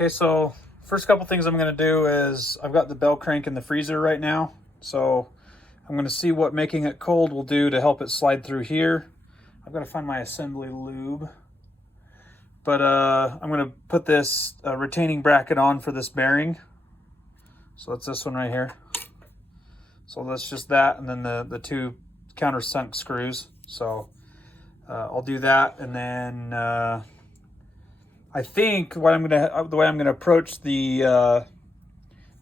Okay, so first couple things I'm going to do is I've got the bell crank in the freezer right now. So I'm going to see what making it cold will do to help it slide through here. I've got to find my assembly lube. But I'm going to put this retaining bracket on for this bearing. So that's this one right here. So that's just that, and then the two countersunk screws. So I'll do that, and then I think the way I'm gonna approach the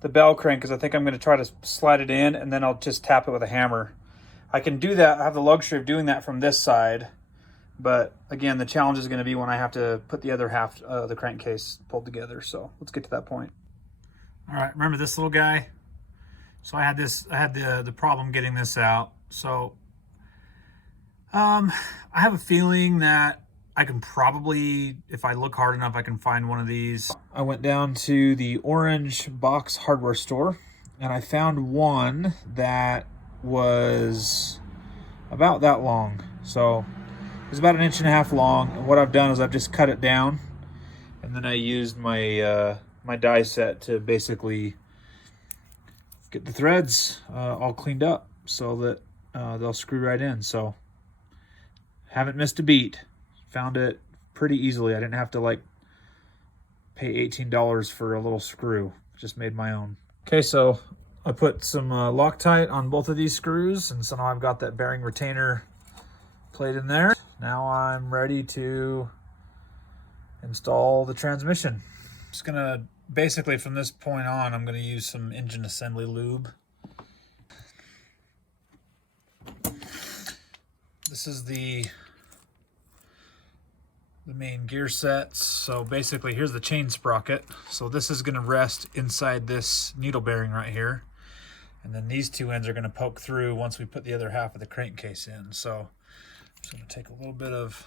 bell crank is I think I'm gonna try to slide it in, and then I'll just tap it with a hammer. I can do that. I have the luxury of doing that from this side, but again, the challenge is going to be when I have to put the other half of the crankcase pulled together. So let's get to that point. All right, remember this little guy? So I had the problem getting this out. So I have a feeling that I can probably, if I look hard enough, I can find one of these. I went down to the Orange Box hardware store and I found one that was about that long. So it's about 1.5 inches long. And what I've done is I've just cut it down, and then I used my my die set to basically get the threads all cleaned up so that they'll screw right in. So haven't missed a beat. Found it pretty easily. I didn't have to like pay $18 for a little screw. Just made my own. Okay, so I put some Loctite on both of these screws, and so now I've got that bearing retainer plate in there. Now I'm ready to install the transmission. Just gonna, basically from this point on, I'm gonna use some engine assembly lube. This is the main gear sets. So basically here's the chain sprocket. So this is gonna rest inside this needle bearing right here. And then these two ends are gonna poke through once we put the other half of the crankcase in. So I'm just gonna take a little bit of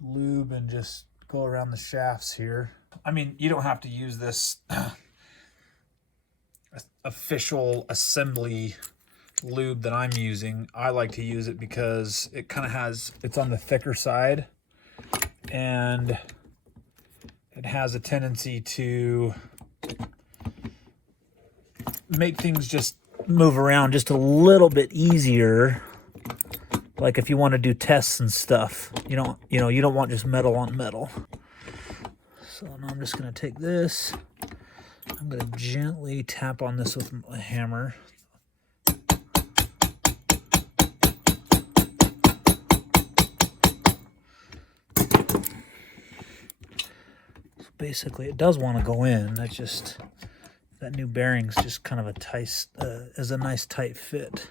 lube and just go around the shafts here. I mean, you don't have to use this official assembly lube that I'm using. I like to use it because it kind of has, it's on the thicker side, and it has a tendency to make things just move around just a little bit easier. Like if you want to do tests and stuff, you don't want just metal on metal. So now I'm just going to take this. I'm going to gently tap on this with a hammer. So basically, it does want to go in. That's just, that new bearing's just kind of a tight, is a nice tight fit.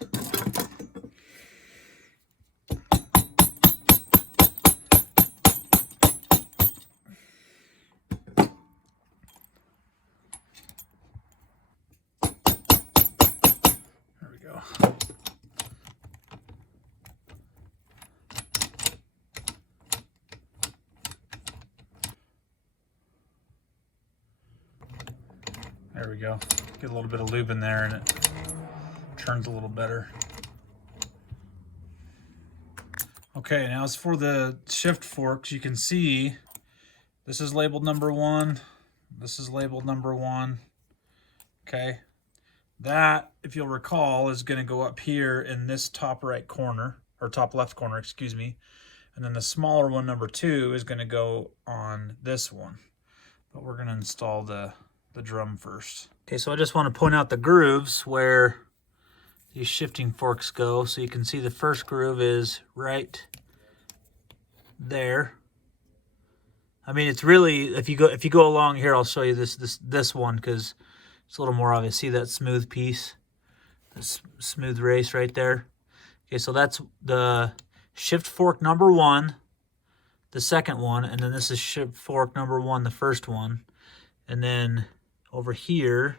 There we go. Get a little bit of lube in there and it turns a little better. Okay, now as for the shift forks, you can see this is labeled number 1. This is labeled number 1. Okay. That, if you'll recall, is going to go up here in this top right corner, or top left corner, excuse me. And then the smaller one, number 2, is going to go on this one. But we're going to install the drum first. Okay, so I just want to point out the grooves where these shifting forks go. So you can see the first groove is right there. I mean, it's really, if you go along here, I'll show you this one because it's a little more obvious. See that smooth piece, that smooth race right there. Okay, so that's the shift fork number 1, the second one, and then this is shift fork number 1, the first one, and then over here,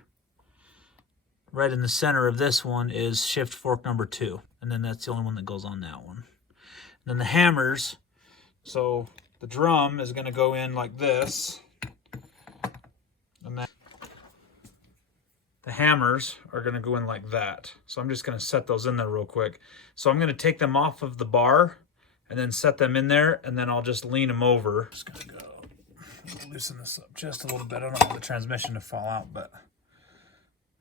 right in the center of this one, is shift fork number 2. And then that's the only one that goes on that one. And then the hammers, so the drum is going to go in like this. And then the hammers are going to go in like that. So I'm just going to set those in there real quick. So I'm going to take them off of the bar and then set them in there, and then I'll just lean them over. Just going to go loosen this up just a little bit. I don't want the transmission to fall out, but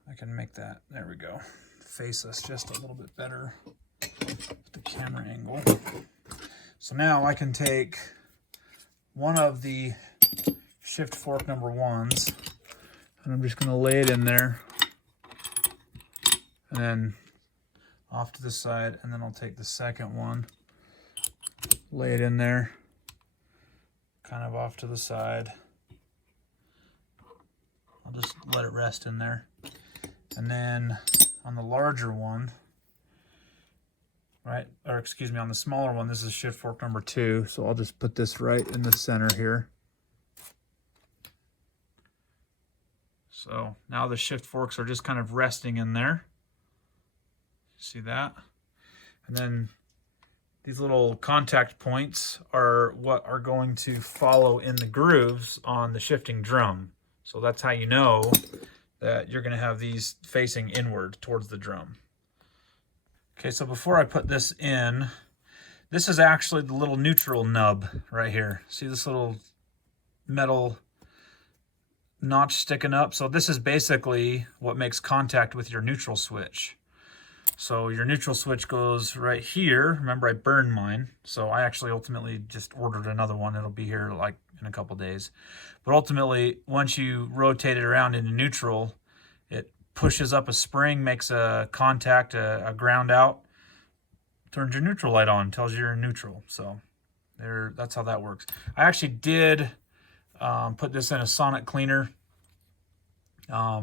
I can make that, there we go, face us just a little bit better with the camera angle. So now I can take one of the shift fork number ones, and I'm just going to lay it in there, and then off to the side, and then I'll take the second one, lay it in there, kind of off to the side. I'll just let it rest in there. And then on the larger one, right, or excuse me, on the smaller one, this is shift fork number 2, so I'll just put this right in the center here. So now the shift forks are just kind of resting in there. See that? And then these little contact points are what are going to follow in the grooves on the shifting drum. So that's how you know that you're going to have these facing inward towards the drum. Okay, so before I put this in, this is actually the little neutral nub right here. See this little metal notch sticking up? So this is basically what makes contact with your neutral switch. So your neutral switch goes right here. Remember, I burned mine, so I actually ultimately just ordered another one. It'll be here like in a couple days. But ultimately, once you rotate it around into neutral, it pushes up a spring, makes a contact, a ground out, turns your neutral light on, tells you you're in neutral. So there, that's how that works. I actually did put this in a sonic cleaner. I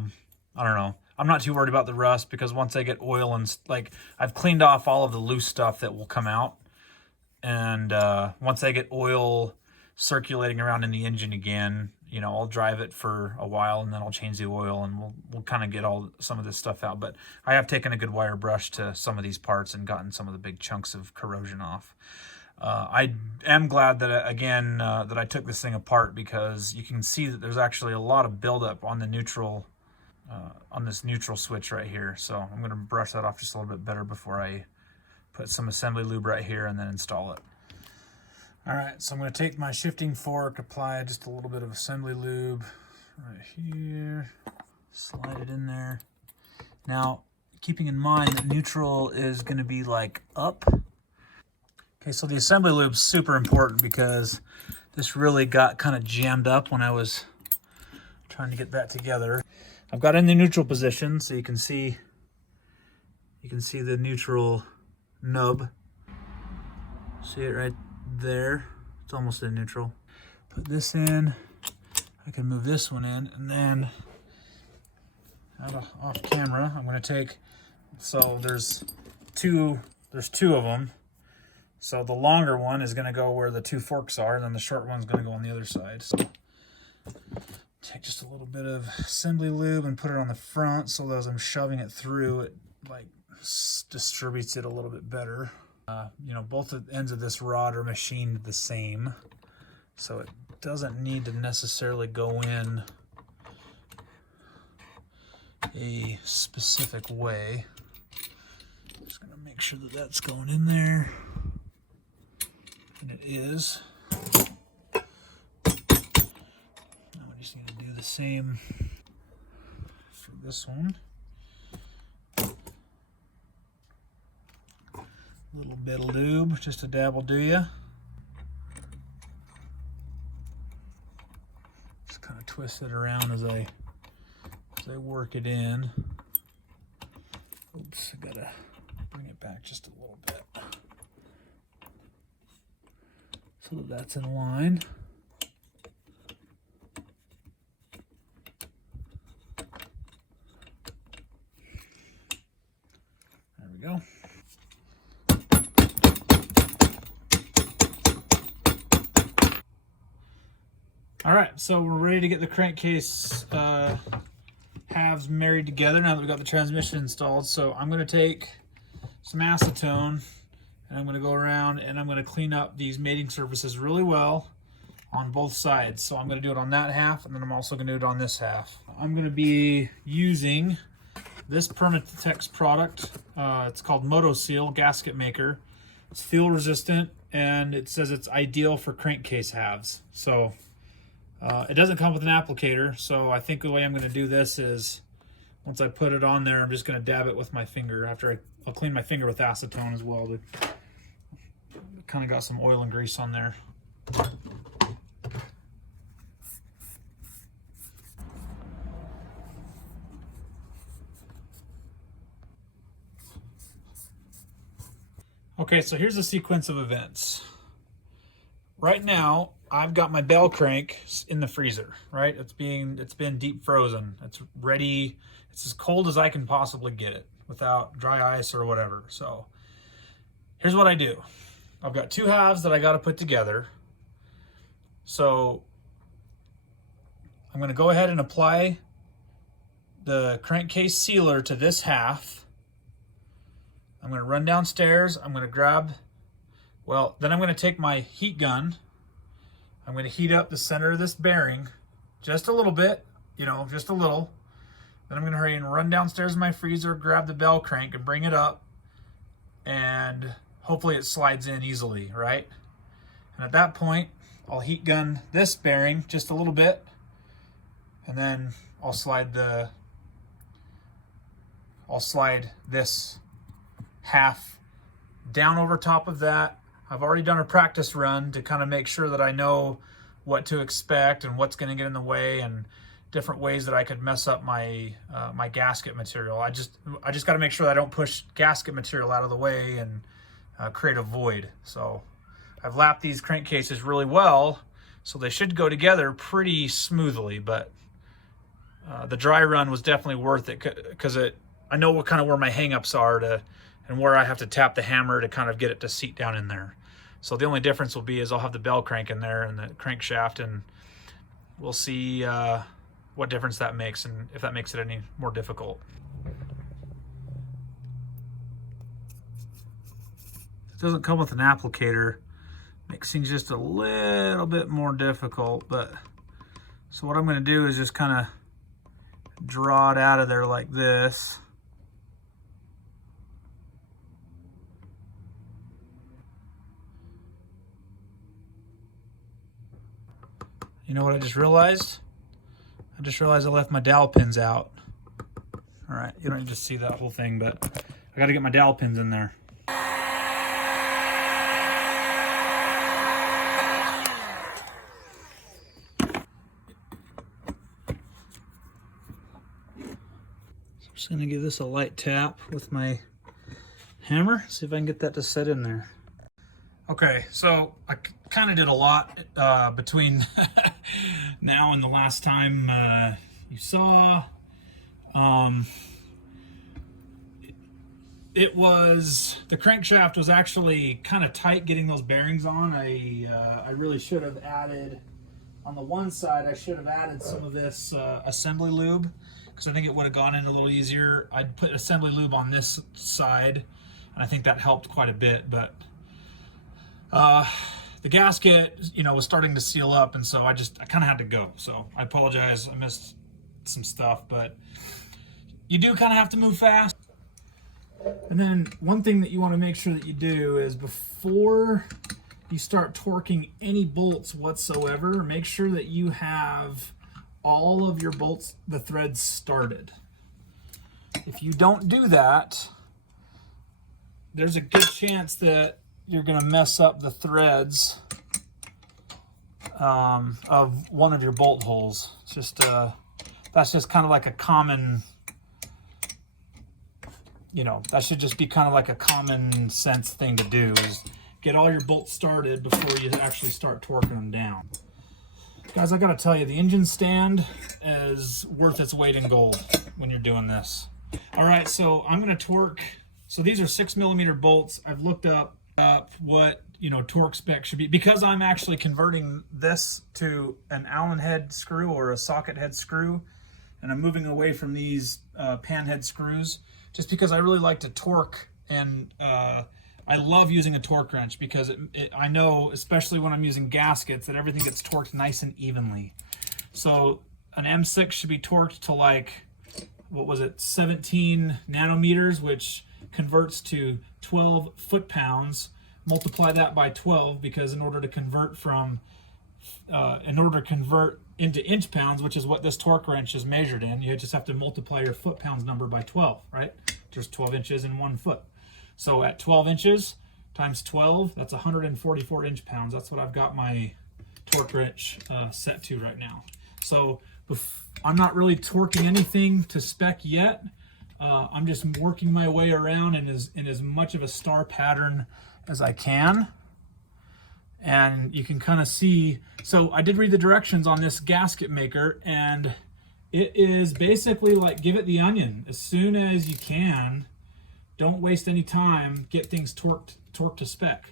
don't know. I'm not too worried about the rust because once I get oil and like I've cleaned off all of the loose stuff that will come out, and once I get oil circulating around in the engine again, you know, I'll drive it for a while and then I'll change the oil and we'll kind of get some of this stuff out. But I have taken a good wire brush to some of these parts and gotten some of the big chunks of corrosion off. I am glad that again that I took this thing apart because you can see that there's actually a lot of buildup on the neutral. On this neutral switch right here. So I'm going to brush that off just a little bit better before I put some assembly lube right here and then install it. Alright, so I'm going to take my shifting fork, apply just a little bit of assembly lube right here, slide it in there. Now, keeping in mind that neutral is going to be like up. Okay, so the assembly lube's super important because this really got kind of jammed up when I was trying to get that together. I've got it in the neutral position, so you can see the neutral nub. See it right there? It's almost in neutral. Put this in. I can move this one in, and then off camera, I'm going to take. So there's two of them. So the longer one is going to go where the two forks are, and then the short one's going to go on the other side. So take just a little bit of assembly lube and put it on the front so that as I'm shoving it through, it like distributes it a little bit better. You know, both ends of this rod are machined the same, so it doesn't need to necessarily go in a specific way. Just gonna make sure that that's going in there, and it is. Just need to do the same for this one. A little bit of lube, just a dab will do ya. Just kind of twist it around as I work it in. Oops, I gotta bring it back just a little bit so that that's in line. Go. All right, so we're ready to get the crankcase halves married together now that we got the transmission installed. So I'm going to take some acetone and I'm going to go around and I'm going to clean up these mating surfaces really well on both sides. So I'm going to do it on that half, and then I'm also going to do it on this half. I'm going to be using this Permatex product. It's called MotoSeal gasket maker. It's fuel resistant and it says it's ideal for crankcase halves. So It doesn't come with an applicator, so I think the way I'm going to do this is once I put it on there, I'm just going to dab it with my finger. I'll clean my finger with acetone as well. Kind of got some oil and grease on there. Okay, so here's the sequence of events. Right now, I've got my bell crank in the freezer, right? It's been deep frozen. It's ready. It's as cold as I can possibly get it without dry ice or whatever. So here's what I do. I've got two halves that I got to put together. So I'm going to go ahead and apply the crankcase sealer to this half. I'm going to run downstairs. I'm going to grab, then I'm going to take my heat gun. I'm going to heat up the center of this bearing just a little bit, just a little. Then I'm going to hurry and run downstairs in my freezer, grab the bell crank and bring it up, and hopefully it slides in easily, right? And at that point, I'll heat gun this bearing just a little bit, and then I'll slide this half down over top of that. I've already done a practice run to kind of make sure that I know what to expect and what's going to get in the way and different ways that I could mess up my my gasket material. I just got to make sure that I don't push gasket material out of the way and create a void. So I've lapped these crankcases really well, so they should go together pretty smoothly. But the dry run was definitely worth it because I know what kind of where my hangups are and where I have to tap the hammer to kind of get it to seat down in there. So the only difference will be is I'll have the bell crank in there and the crankshaft, and we'll see what difference that makes and if that makes it any more difficult. It doesn't come with an applicator. Makes things just a little bit more difficult, but so what I'm going to do is just kind of draw it out of there like this. You know what I just realized? I just realized I left my dowel pins out. All right, you don't need to see that whole thing, but I got to get my dowel pins in there. So I'm just going to give this a light tap with my hammer, see if I can get that to set in there. Okay, so I kind of did a lot between now and the last time you saw. The crankshaft was actually kind of tight getting those bearings on. I really should have added, on the one side, I should have added some of this assembly lube because I think it would have gone in a little easier. I'd put assembly lube on this side, and I think that helped quite a bit, but the gasket, was starting to seal up, and so I kind of had to go. So I apologize, I missed some stuff, but you do kind of have to move fast. And then one thing that you want to make sure that you do is before you start torquing any bolts whatsoever, make sure that you have all of your bolts, the threads started. If you don't do that, there's a good chance that you're going to mess up the threads of one of your bolt holes. It's just that's just kind of like a common, that should just be kind of like a common sense thing to do, is get all your bolts started before you actually start torquing them down. Guys, I gotta tell you, the engine stand is worth its weight in gold when you're doing this. All right, so I'm gonna torque. So these are 6mm bolts. I've looked up what torque spec should be, because I'm actually converting this to an Allen head screw or a socket head screw, and I'm moving away from these pan head screws just because I really like to torque, and I love using a torque wrench because I know, especially when I'm using gaskets, that everything gets torqued nice and evenly. So an M6 should be torqued to like, 17 nanometers, which converts to 12 foot-pounds. Multiply that by 12, because in order to convert from in order to convert into inch pounds, which is what this torque wrench is measured in, you just have to multiply your foot pounds number by 12, right? There's 12 inches in 1 foot. So at 12 inches times 12, that's 144 inch pounds. That's what I've got my torque wrench set to right now. So I'm not really torquing anything to spec yet. I'm just working my way around in as much of a star pattern as I can. And you can kind of see, so I did read the directions on this gasket maker, and it is basically like give it the onion. As soon as you can, don't waste any time, get things torqued to spec.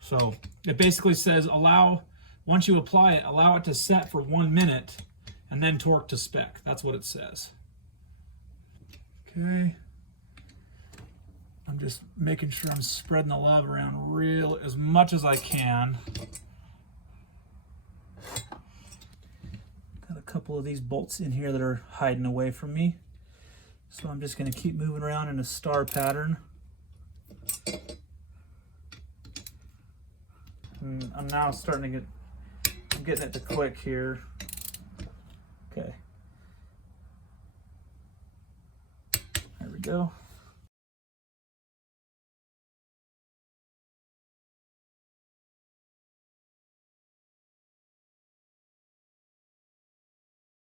So it basically says once you apply it, allow it to set for 1 minute and then torque to spec. That's what it says. Okay. I'm just making sure I'm spreading the love around as much as I can. Got a couple of these bolts in here that are hiding away from me. So I'm just going to keep moving around in a star pattern. And I'm now starting to I'm getting it to click here. Okay. There we go.